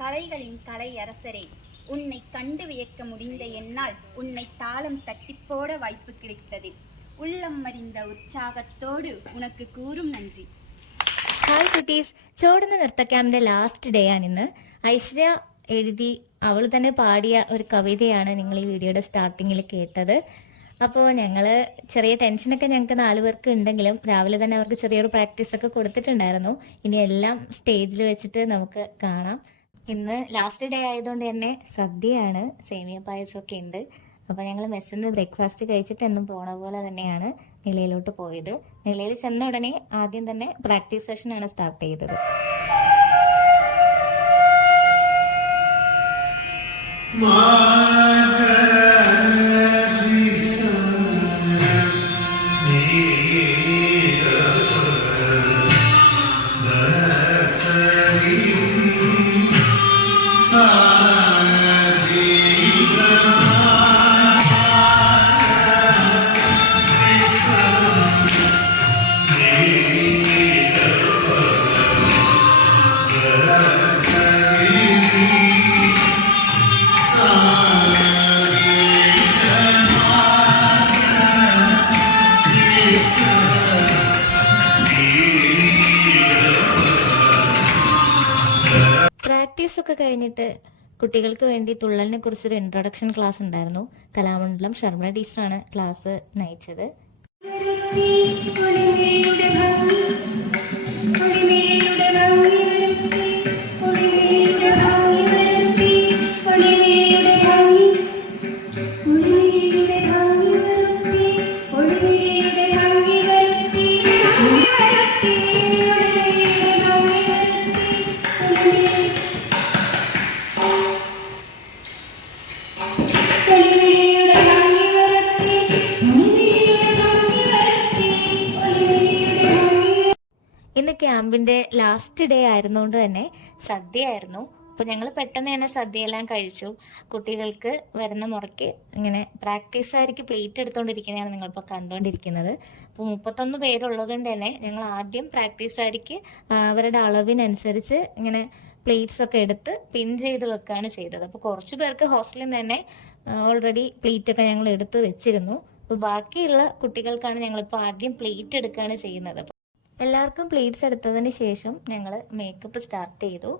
கலைகளின் கலை அரசரே உன்னை கண்டு வியக்க முடிந்த என்னால் உன்னை தாளம் தட்டிப்போட வாய்ப்பு கிடைத்தது உள்ளம் மறிந்த உற்சாகத்தோடு உனக்கு கூறும் நன்றி ഹായ് കുട്ടീസ് ചോടുന്ന നൃത്ത ക്യാമ്പിന്റെ ലാസ്റ്റ് ഡേ ആണിന്ന് ഐശ്വര്യ എഴുതി അവൾ തന്നെ പാടിയ ഒരു കവിതയാണ് നിങ്ങൾ ഈ വീഡിയോയുടെ സ്റ്റാർട്ടിങ്ങിൽ കേട്ടത് അപ്പോൾ ഞങ്ങൾ ചെറിയ ടെൻഷനൊക്കെ ഞങ്ങൾക്ക് നാല് പേർക്ക് ഉണ്ടെങ്കിലും രാവിലെ തന്നെ അവർക്ക് ചെറിയൊരു പ്രാക്ടീസ് ഒക്കെ കൊടുത്തിട്ടുണ്ടായിരുന്നു ഇനി എല്ലാം സ്റ്റേജിൽ വെച്ചിട്ട് നമുക്ക് കാണാം ഇന്ന് ലാസ്റ്റ് ഡേ ആയതുകൊണ്ട് തന്നെ സദ്യയാണ് സേമിയ പായസമൊക്കെ ഉണ്ട്. അപ്പോൾ ഞങ്ങൾ മെസ്സിൽ നിന്ന് ബ്രേക്ക്ഫാസ്റ്റ് കഴിച്ചിട്ട് എന്നും പോണ പോലെ തന്നെയാണ് നിലയിലോട്ട് പോയത്. നിലയിൽ ചെന്ന ഉടനെ ആദ്യം തന്നെ പ്രാക്ടീസ് സെഷനാണ് സ്റ്റാർട്ട് ചെയ്തത്. പ്രാക്ടീസ് ഒക്കെ കഴിഞ്ഞിട്ട് കുട്ടികൾക്ക് വേണ്ടി തുള്ളലിനെ കുറിച്ചൊരു ഇൻട്രൊഡക്ഷൻ ക്ലാസ് ഉണ്ടായിരുന്നു. കലാമണ്ഡലം ശർമ്മ ടീച്ചറാണ് ക്ലാസ് നയിച്ചത്. ഇന്ന് ക്യാമ്പിന്റെ ലാസ്റ്റ് ഡേ ആയിരുന്നുകൊണ്ട് തന്നെ സദ്യ ആയിരുന്നു അപ്പോൾ ഞങ്ങൾ പെട്ടെന്ന് തന്നെ സദ്യയെല്ലാം കഴിച്ചു. കുട്ടികൾക്ക് വരുന്ന മുറയ്ക്ക് ഇങ്ങനെ പ്രാക്ടീസ് ആയിരിക്കും പ്ലേറ്റ് എടുത്തുകൊണ്ടിരിക്കുന്നതാണ് നിങ്ങളിപ്പോൾ കണ്ടുകൊണ്ടിരിക്കുന്നത് അപ്പോൾ മുപ്പത്തൊന്ന് പേരുള്ളത് കൊണ്ട് തന്നെ ഞങ്ങൾ ആദ്യം പ്രാക്ടീസ് ആയിരിക്കും അവരുടെ അളവിനനുസരിച്ച് ഇങ്ങനെ പ്ലേറ്റ്സ് ഒക്കെ എടുത്ത് പിൻ ചെയ്ത് വെക്കുകയാണ് ചെയ്തത്. അപ്പോൾ കുറച്ചു പേർക്ക് ഹോസ്റ്റലിൽ നിന്ന് തന്നെ ഓൾറെഡി പ്ലേറ്റ് ഒക്കെ ഞങ്ങൾ എടുത്ത് വെച്ചിരുന്നു. അപ്പോൾ ബാക്കിയുള്ള കുട്ടികൾക്കാണ് ഞങ്ങളിപ്പോൾ ആദ്യം പ്ലേറ്റ് എടുക്കുകയാണ് ചെയ്യുന്നത്. എല്ലാവർക്കും പ്ലേറ്റ്സ് എടുത്തതിന് ശേഷം ഞങ്ങൾ മേക്കപ്പ് സ്റ്റാർട്ട് ചെയ്തു.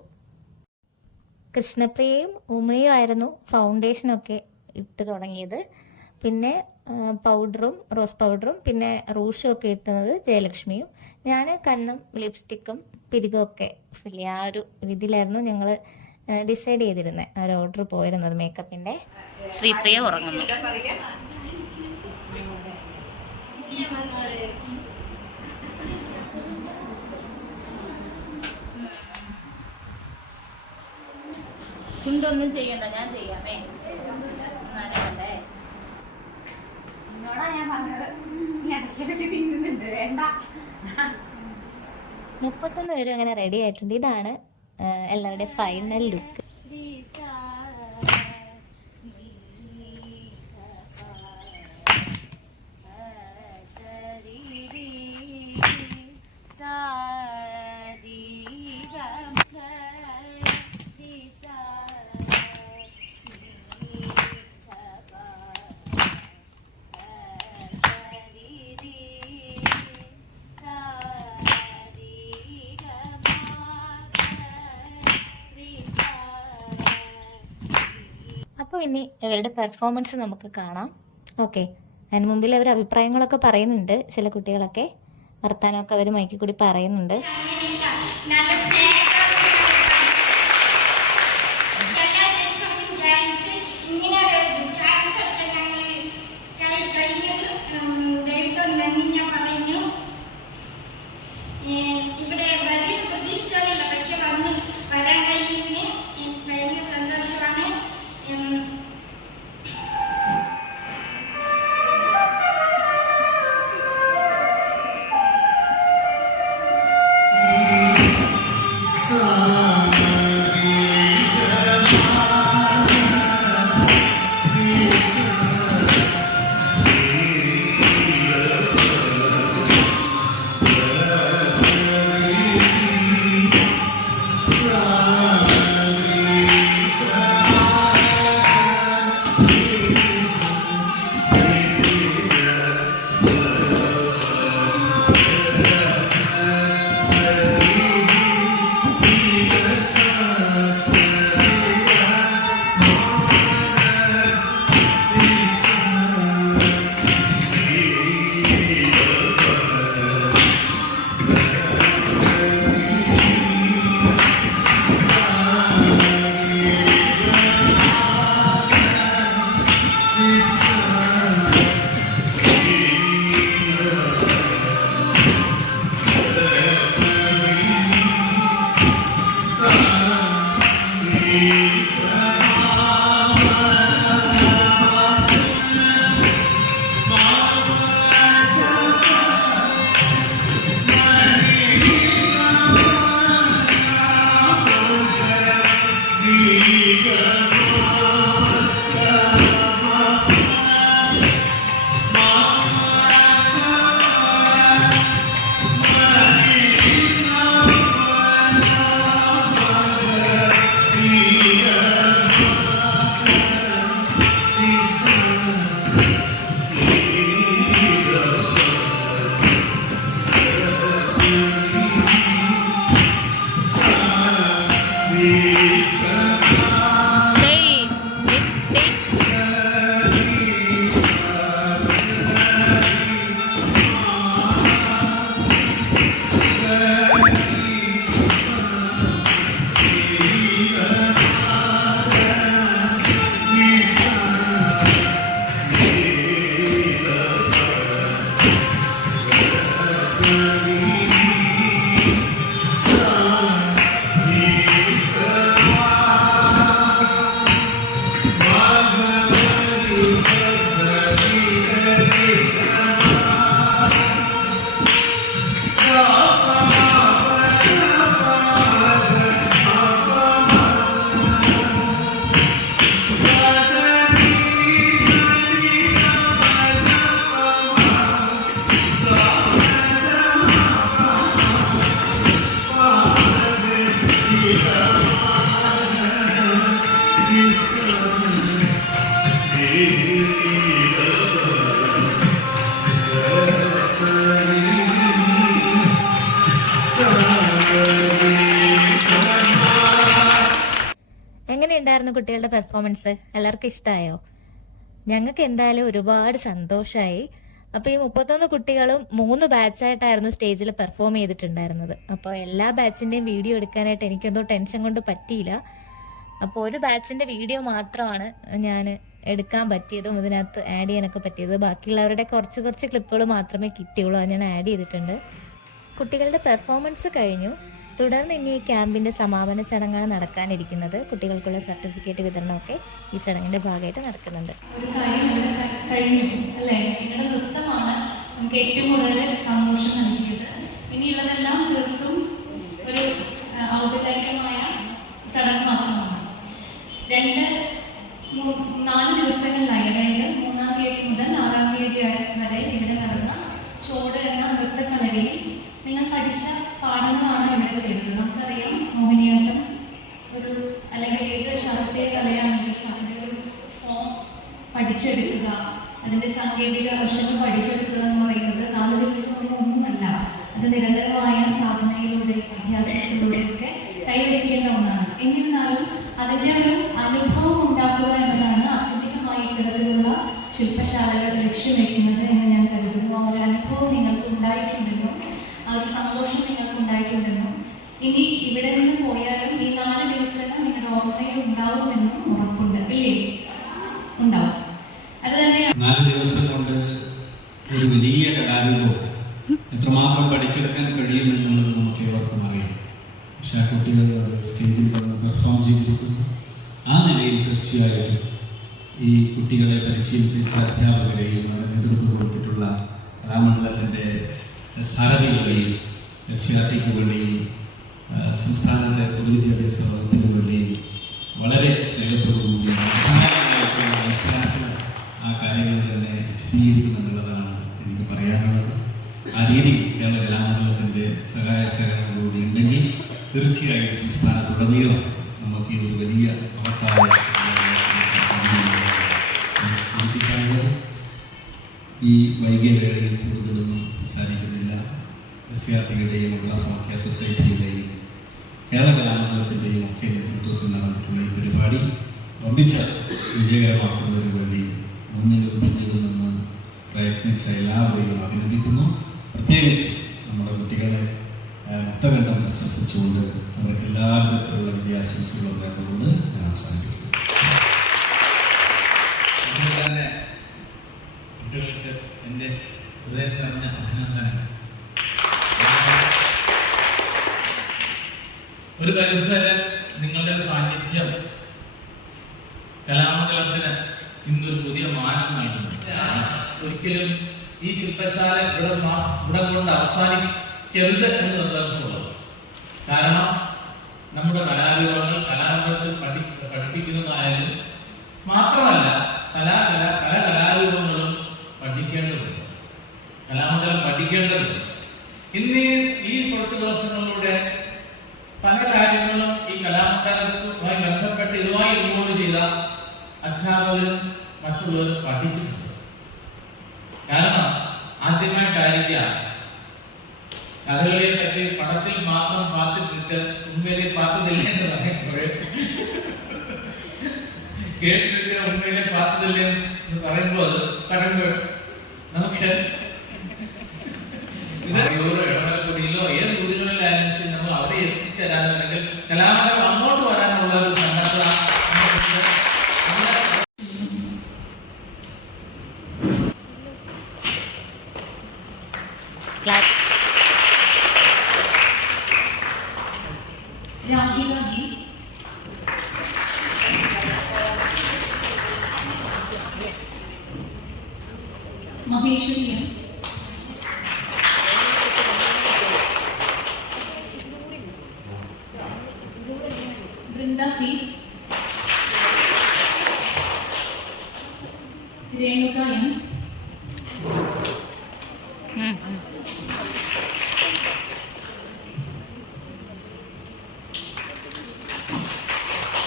കൃഷ്ണപ്രിയയും ഉമയും ആയിരുന്നു ഫൗണ്ടേഷനൊക്കെ ഇട്ട് തുടങ്ങിയത്. പിന്നെ പൗഡറും റോസ് പൗഡറും പിന്നെ റൂഷും ഒക്കെ ഇട്ടുന്നത് ജയലക്ഷ്മിയും. ഞാൻ കണ്ണും ലിപ്സ്റ്റിക്കും പിരികൊക്കെ ഒക്കെ ഫില്ല് ആ ഒരു ഇതിലായിരുന്നു ഞങ്ങൾ ഡിസൈഡ് ചെയ്തിരുന്നത് ആ ഒരു ഓർഡർ പോയിരുന്നത് മേക്കപ്പിന്റെ ശ്രീപ്രിയ ഉറങ്ങുന്നു. കുണ്ടൊന്നും ചെയ്യണ്ട ഞാൻ ചെയ്യാമേ. എന്നോടാ ഞാൻ പറഞ്ഞത്. നീ ഇടയ്ക്കിടയ്ക്ക് തിന്നുന്നുണ്ട് വേണ്ട. മുപ്പത്തൊന്ന് പേരും അങ്ങനെ റെഡി ആയിട്ടുണ്ട്. ഇതാണ് എല്ലാവരുടെ എല്ലാവരുടെയും ഫൈനൽ ലുക്ക് ഇനി ഇവരുടെ പെർഫോമൻസ് നമുക്ക് കാണാം. ഓക്കെ അതിന് മുമ്പിൽ അവർ അഭിപ്രായങ്ങളൊക്കെ പറയുന്നുണ്ട് ചില കുട്ടികളൊക്കെ. വർത്താനമൊക്കെ അവർ മൈക്കിൽ കൂടി പറയുന്നുണ്ട്. ഇവിടെ believe. എങ്ങനെയുണ്ടായിരുന്നു കുട്ടികളുടെ പെർഫോമൻസ് എല്ലാവർക്കും ഇഷ്ടമായോ ഞങ്ങൾക്ക് എന്തായാലും ഒരുപാട് സന്തോഷമായി അപ്പോൾ ഈ മുപ്പത്തൊന്ന് കുട്ടികളും മൂന്ന് ബാച്ചായിട്ടായിരുന്നു സ്റ്റേജിൽ പെർഫോം ചെയ്തിട്ടുണ്ടായിരുന്നത്. അപ്പോൾ എല്ലാ ബാച്ചിന്റെയും വീഡിയോ എടുക്കാനായിട്ട് എനിക്കൊന്നും ടെൻഷൻ കൊണ്ട് പറ്റിയില്ല. അപ്പോൾ ഒരു ബാച്ചിന്റെ വീഡിയോ മാത്രമാണ് ഞാൻ എടുക്കാൻ പറ്റിയതും ഇതിനകത്ത് ആഡ് ചെയ്യാനൊക്കെ പറ്റിയത്. ബാക്കിയുള്ളവരുടെ കുറച്ച് കുറച്ച് ക്ലിപ്പുകൾ മാത്രമേ കിട്ടിയുള്ളൂ. ഞാൻ ആഡ് ചെയ്തിട്ടുണ്ട്. കുട്ടികളുടെ പെർഫോമൻസ് കഴിഞ്ഞു. തുടർന്ന് ഇനി ഈ ക്യാമ്പിന്റെ സമാപന ചടങ്ങാണ് നടക്കാനിരിക്കുന്നത്. കുട്ടികൾക്കുള്ള സർട്ടിഫിക്കറ്റ് വിതരണമൊക്കെ ഈ ചടങ്ങിന്റെ ഭാഗമായിട്ട് നടക്കുന്നുണ്ട്. നമുക്ക് ഏറ്റവും കൂടുതൽ സന്തോഷം ഒരു നാല് ദിവസങ്ങളിലായി. അതായത് മൂന്നാം തീയതി മുതൽ ആറാം തീയതി വരെ ഇവിടെ നടന്ന ചോട് എന്ന നൃത്തക്കളരിയിൽ നിങ്ങൾ പഠിച്ച പാഠങ്ങളാണ് ഇവിടെ ചെയ്തത് നമുക്കറിയാം മോഹിനിയാട്ടം ഒരു അല്ലെങ്കിൽ ഏത് ശാസ്ത്രീയ കലയാണെങ്കിലും അതിന്റെ ഒരു ഫോം പഠിച്ചെടുക്കുക അതിന്റെ സാങ്കേതിക വശങ്ങൾ പഠിച്ചെടുക്കുക എന്ന് പറയുന്നത് നാല് ദിവസം ഒന്നുമല്ല അത് നിരന്തരമായ സാധനയിലൂടെ അഭ്യാസത്തിലൂടെയൊക്കെ കൈവരിക്കേണ്ട ഒന്നാണ്. എന്നിരുന്നാലും അതിന്റെ ഒരു അനുഭവം ഉണ്ടാക്കുക എന്നതാണ് അത്യധികമായി ഇത്തരത്തിലുള്ള ശില്പശാലകൾ ലക്ഷ്യം വയ്ക്കുന്നത് എന്ന് ഞാൻ കരുതുന്നു. ആ ഒരു അനുഭവം നിങ്ങൾക്ക് ഉണ്ടായിട്ടുണ്ടെന്നും ആ ഒരു സന്തോഷം നിങ്ങൾക്ക് ഉണ്ടായിട്ടുണ്ടെന്നും ഇനി ഇവിടെ നിന്ന് പോയാലും ഈ നാല് ദിവസങ്ങൾ നിങ്ങളുടെ ഓർമ്മയിൽ ഉണ്ടാവുമെന്നും ഉറപ്പുണ്ട് ഇല്ലേ ഉണ്ടാവും അത് തന്നെയാണ് നാല് ദിവസം കൊണ്ട് ഒരു വലിയ കലാരൂപം എത്രമാത്രം പഠിച്ചെടുക്കാൻ കഴിയുമെന്നുള്ളത് നമുക്ക് ഏവർക്കും അറിയാം പക്ഷെ ആ കുട്ടികൾ അത് സ്റ്റേജിൽ വന്ന് പെർഫോം ചെയ്തിരിക്കുന്നു ആ നിലയിൽ തീർച്ചയായിട്ടും ഈ കുട്ടികളെ പരിശീലിപ്പിച്ച അധ്യാപകരെയും നേതൃത്വം കൊടുത്തിട്ടുള്ള കലാമണ്ഡലത്തിന്റെ സാരഥികളെയും എസ് വേണ്ടിയും സംസ്ഥാനത്തെ പൊതുവിദ്യാഭ്യാസ വകുപ്പിന് വേണ്ടിയും വളരെ സ്നേഹത്തോടുകൂടി ആ കാര്യങ്ങൾ തന്നെ വിശദീകരിക്കുന്നുള്ളതാണ് എനിക്ക് പറയാനുള്ളത്. ആ രീതി കേരള കലാമണ്ഡലത്തിന്റെ സഹായ സഹകരണങ്ങളോട് ഉണ്ടെങ്കിൽ തീർച്ചയായും സംസ്ഥാനത്തുടനീളം നമുക്ക് ഇതൊരു വലിയ അവസായ ഈ വൈകിയ വേളയിൽ കൂടുതലൊന്നും സംസാരിക്കുന്നില്ല. എസ് സി ആർ സൊസൈറ്റിയുടെയും കേരള കലാമണ്ഡലത്തിന്റെയും ഒക്കെ നേതൃത്വത്തിൽ നടന്നിട്ടുള്ള ഈ പരിപാടി വമ്പിച്ച വിജയകരമാക്കുന്നതിന് വേണ്ടി മുന്നിലും പിന്നിലും നിന്ന് പ്രയത്നിച്ച എല്ലാവരെയും അഭിനന്ദിക്കുന്നു. പ്രത്യേകിച്ച് നമ്മുടെ കുട്ടികളെ മുക്തകണ്ഠം പ്രശംസിച്ചുകൊണ്ട് അവർക്ക് എല്ലാ വിധത്തിലുള്ള വിദ്യാശംസകളും നേർന്നുകൊണ്ട് ഞാൻ അവസാനിപ്പിക്കുന്നു അതുകൊണ്ട് തന്നെ കുട്ടികൾക്ക് എന്റെ ഹൃദയം നിറഞ്ഞ അഭിനന്ദനങ്ങൾ ഒരു പരിധി വരെ നിങ്ങളുടെ ഒരു സാന്നിധ്യം സാന്നിധ്യം കലാമണ്ഡലത്തിന് ഇന്നൊരു പുതിയ മാനം നൽകുന്നു ഒരിക്കലും ഈ ശില്പശാല ഇവിടെ മാ- ഇവിടെ കൊണ്ട് അവസാനിക്കരുത് എന്ന് നിർദ്ദേശമുള്ളത് കാരണം നമ്മുടെ കലാരൂപങ്ങൾ കലാരൂപത്തിൽ പഠി പഠിപ്പിക്കുന്നതായാലും മാത്രമല്ല കലാ കല പല കലാരൂപങ്ങളും പഠിക്കേണ്ടതുണ്ട്. കലാമണ്ഡലം പഠിക്കേണ്ടതുണ്ട്. ഇന്ന് ഈ കുറച്ച് ദിവസങ്ങളിലൂടെ പല കാര്യങ്ങളും ഈ കലാമണ്ഡലത്തുമായി ബന്ധപ്പെട്ട് ഇതുമായി ഇൻവോൾവ് ചെയ്ത അധ്യാപകരും മറ്റുള്ളവരും പഠിച്ചിട്ടുണ്ട്. കാരണം ആദ്യമായിട്ടായിരിക്കാം കഥകളിയെ പറ്റി പടത്തിൽ മാത്രം പാത്തിട്ടിട്ട് ഉണ്മയിലെ പാത്തതില്ല എന്ന് പറയുമ്പോൾ കേട്ടിട്ട് ഉണ്മയിലെ പാത്തതില്ല എന്ന് പറയുമ്പോൾ പറയുമ്പോൾ നമുക്ക് ഇത് ഓരോ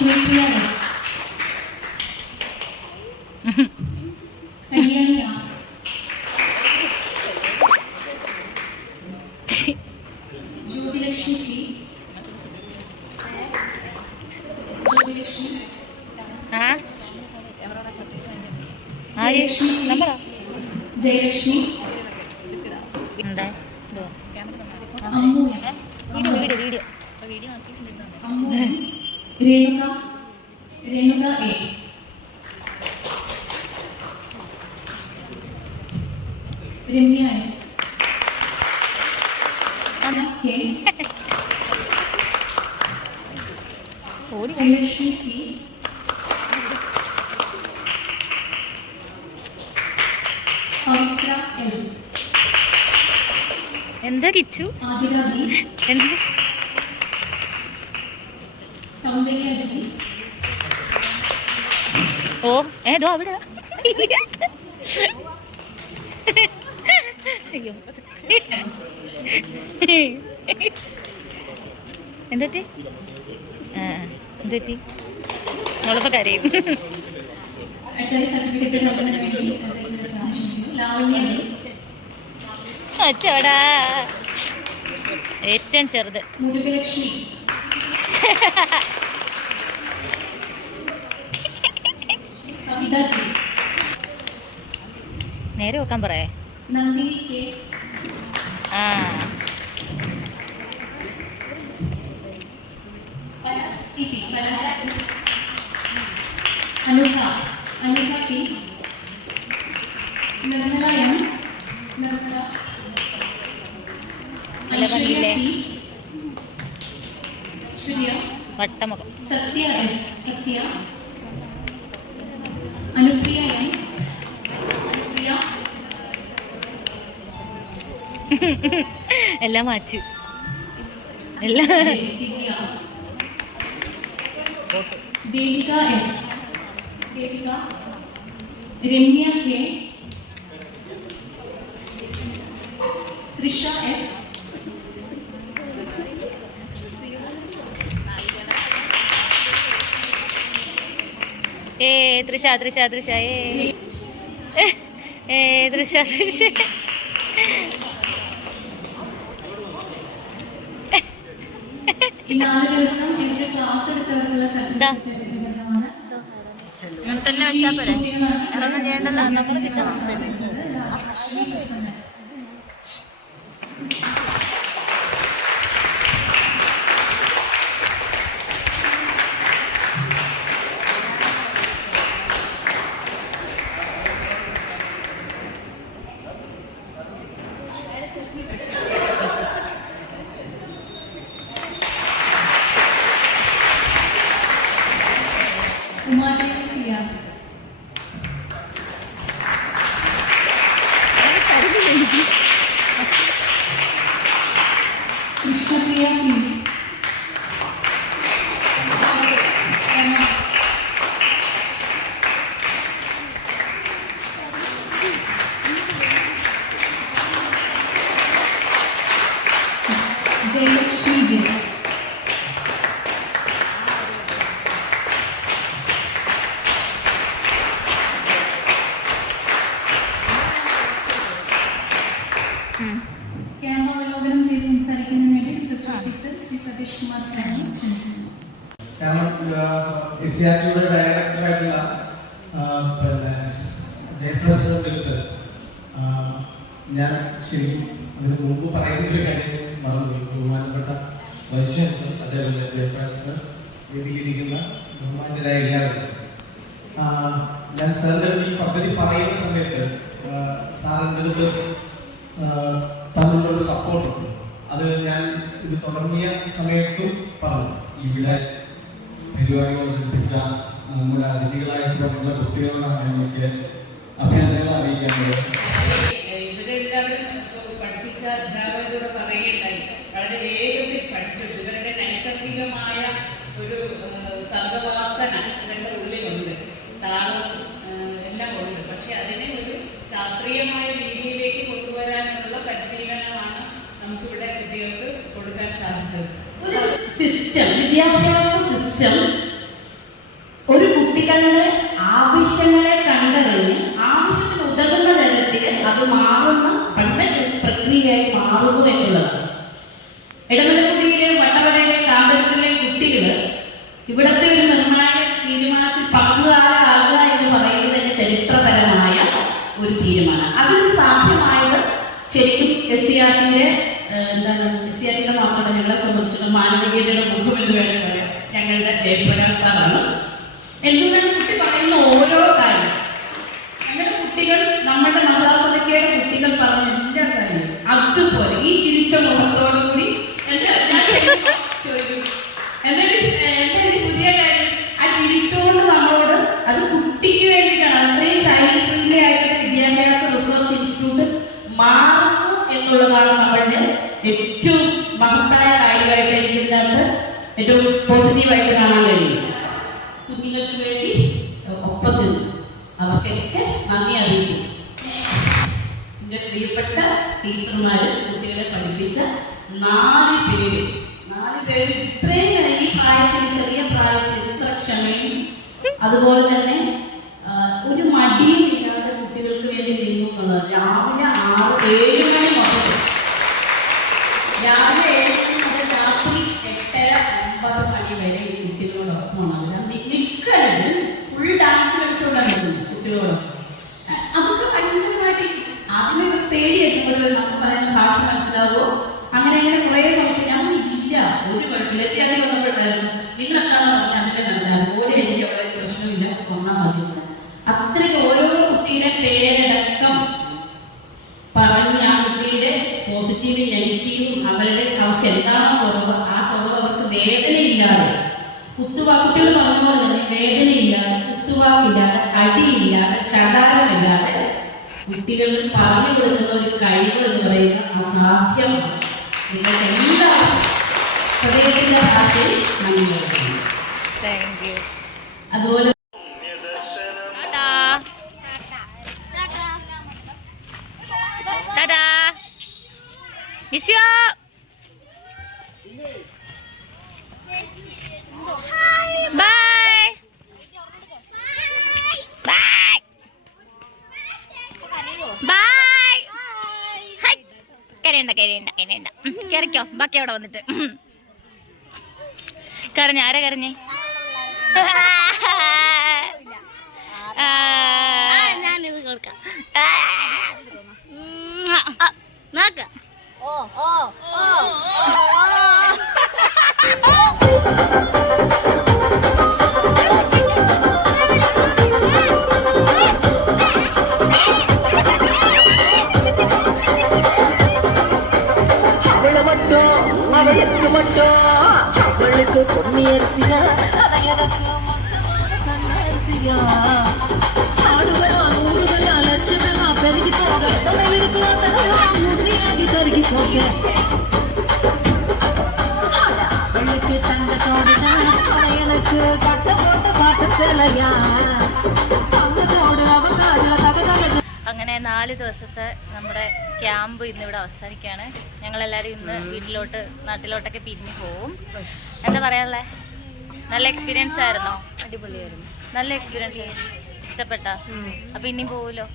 Sreepriya S Kalyani R Jyothilakshmi C Jyothilakshmi ആ ആര് നമ്പറാ ജയലക്ഷ്മി എന്താ ഇതോ. Ammu M video video video Ammu M Renuka Renuka A Ramya S K ഓടി ശ്രീലക്ഷ്മി സി എന്താ കിച്ചു? എന്താ? ഓ ഏതോ അവിടെ. അയ്യോ. എന്തെറ്റി ആ എന്തെറ്റി കരയും. അച്ചോടാ. ഏറ്റവും ചെറുത്. നേരെ വെക്കാൻ പറയേ. Nandini Anubha Anubha T Nirmala M Nirmala Aishwarya? T Aishwarya. വട്ടമുഖം. Sathya S Sathya. Anupriya എല്ലാം മാച്ച് എല്ലാം. Devika S. Devika. Ramya K. Trisha S. ഏ തൃശ തൃശ ഏ. ഏ തൃശ തൃശ ഈ നാല് ദിവസം എനിക്ക് ക്ലാസ് എടുത്തവർക്കുള്ള സർട്ടിഫിക്കറ്റ് തന്നെ വെച്ചാ പോരെ? കൃഷ്ണപ്രിയ പി ഞാൻ ശരിക്കും അതിന് മുമ്പ് പറയുന്ന ഒരു കാര്യം മറന്നു ബഹുമാനപ്പെട്ട വൈസ് ചാൻസലർ അതേപോലെ ജയപ്രസാദ് വേദിയിലിരിക്കുന്ന ബഹുമാനരായ എല്ലാവരും. ഞാൻ സാറിന്റെ ഈ പദ്ധതി പറയുന്ന സമയത്ത് സാറിന്റെ അടുത്ത് തമ്മിലുള്ള സപ്പോർട്ടുണ്ട് അത് ഞാൻ ഇത് തുടങ്ങിയ സമയത്തും പറഞ്ഞു. ഇവിടെ പരിപാടി അവതരിപ്പിച്ച നമ്മുടെ അതിഥികളായിട്ടുള്ള കുട്ടികളുടെ കാര്യങ്ങളൊക്കെ അഭിനന്ദനങ്ങൾ അറിയിക്കേണ്ടത് ഇവരെല്ലാവരും പഠിപ്പിച്ച അധ്യാപകരോട് പറയുകയുണ്ടായി. വളരെ വേഗത്തിൽ പഠിച്ചെടുത്തു ഇവരുടെ നൈസർഗികമായ ഒരു സർഗവാസന ഇവരുടെ ഉള്ളിലുണ്ട്. താളം എല്ലാം ഉണ്ട്. പക്ഷെ അതിനെ ഒരു ശാസ്ത്രീയമായ രീതിയിലേക്ക് കൊണ്ടുവരാനുള്ള പരിശീലനമാണ് നമുക്കിവിടെ കുട്ടികൾക്ക് കൊടുക്കാൻ സാധിച്ചത്. ഒരു സിസ്റ്റം വിദ്യാഭ്യാസ സിസ്റ്റം ഒരു കുട്ടികളുടെ ആവശ്യങ്ങളെ കണ്ടറിഞ്ഞ് ആവശ്യത്തിന് ഉതകുന്ന തരത്തിൽ അത് മാറുന്ന പഠന പ്രക്രിയയായി മാറുന്നു എന്നുള്ളതാണ് ഇടമലക്കുടിയിലെ വട്ടവടയിലെ കാന്തപുരത്തിലെ കുട്ടികൾ ഇവിടത്തെ ഒരു നിർണായക തീരുമാനത്തിൽ പങ്കുകാരാകുക എന്ന് പറയുന്നത് തന്നെ ചരിത്രപരമായ ഒരു തീരുമാനം അതിന് സാധ്യമായത് ശരിക്കും എസ് സി ആർ ടിയുടെ എന്താണ് എസ് സി ആർ ടിയുടെ മാത്രമല്ല ഞങ്ങളെ സംബന്ധിച്ചിടത്തോളം മാനവികതയുടെ മുഖം എന്ന് വേണം പറയാം ഞങ്ങളുടെ എന്തുകൊണ്ടാണ് കുട്ടി പറയുന്ന ഓരോ പോസിറ്റീവായിട്ട് കാണാൻ കഴിയും. കുഞ്ഞുങ്ങൾക്ക് വേണ്ടി ഒപ്പത്തിൽ അവർക്കൊക്കെ നന്ദി അറിയിക്കും. എന്റെ പ്രിയപ്പെട്ട ടീച്ചർമാർ കുട്ടികളെ പഠിപ്പിച്ച നാല് പേര്. നാല് പേര് ഇത്രയും ഈ പ്രായത്തിൽ ചെറിയ പ്രായത്തിൽ ഇത്ര ക്ഷമയും അതുപോലെ തന്നെ ഒരു മടിയും ഇല്ലാതെ കുട്ടികൾക്ക് വേണ്ടി നിന്നു എന്നുള്ളത്. രാവിലെ ആറ് ഏഴ് മണി മുതൽ പോസിറ്റീവും നെഗറ്റീവും അവരുടെ അവർക്ക് എന്താണോ കുറവ് ആ കുറവ് അവർക്ക് വേദനയില്ലാതെ. കുത്തുവാക്കുകൾ പറഞ്ഞ പോലെ തന്നെ വേദനയില്ലാതെ കുത്തുവാക്കില്ലാതെ അടിയില്ലാതെ ശകാരമില്ലാതെ കുട്ടികൾക്ക് പറഞ്ഞു കൊടുക്കുന്ന ഒരു കഴിവ് എന്ന് പറയുന്നത് അസാധ്യമാണ്. നിങ്ങൾക്ക് എല്ലാവർക്കും ഹൃദയത്തിന്റെ ഭാഷയിൽ നന്ദി. അതുപോലെ കരയണ്ട കരയണ്ട കരയണ്ട കരയ്ക്കോ ബാക്കി അവിടെ വന്നിട്ട്. കരഞ്ഞ ആരാ കരഞ്ഞേ? ഞാനിത് കൊടുക്കാം നോക്കാം. ഓ ഓ ഓ எனக்கு பொன்னி அரிசியா எனக்கு அரிசியா பெருகி போக ஊசியாகி பெருகி போச்சு வெள்ளிக்கு தங்கத்தோடு எனக்கு கட்ட போட்ட பாட்டு சிலையா നാല് ദിവസത്തെ നമ്മുടെ ക്യാമ്പ് ഇന്നിവിടെ അവസാനിക്കുകയാണ്. ഞങ്ങളെല്ലാവരും ഇന്ന് വീട്ടിലോട്ട് നാട്ടിലോട്ടൊക്കെ പിരിഞ്ഞു പോവും. എന്താ പറയാനുള്ളേ? നല്ല എക്സ്പീരിയൻസ് ആയിരുന്നോ? അടിപൊളിയായിരുന്നു. നല്ല എക്സ്പീരിയൻസ് ആയിരുന്നു. ഇഷ്ടപ്പെട്ട? അപ്പൊ ഇനിയും പോവുമല്ലോ?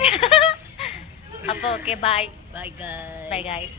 അപ്പൊ okay bye bye bye guys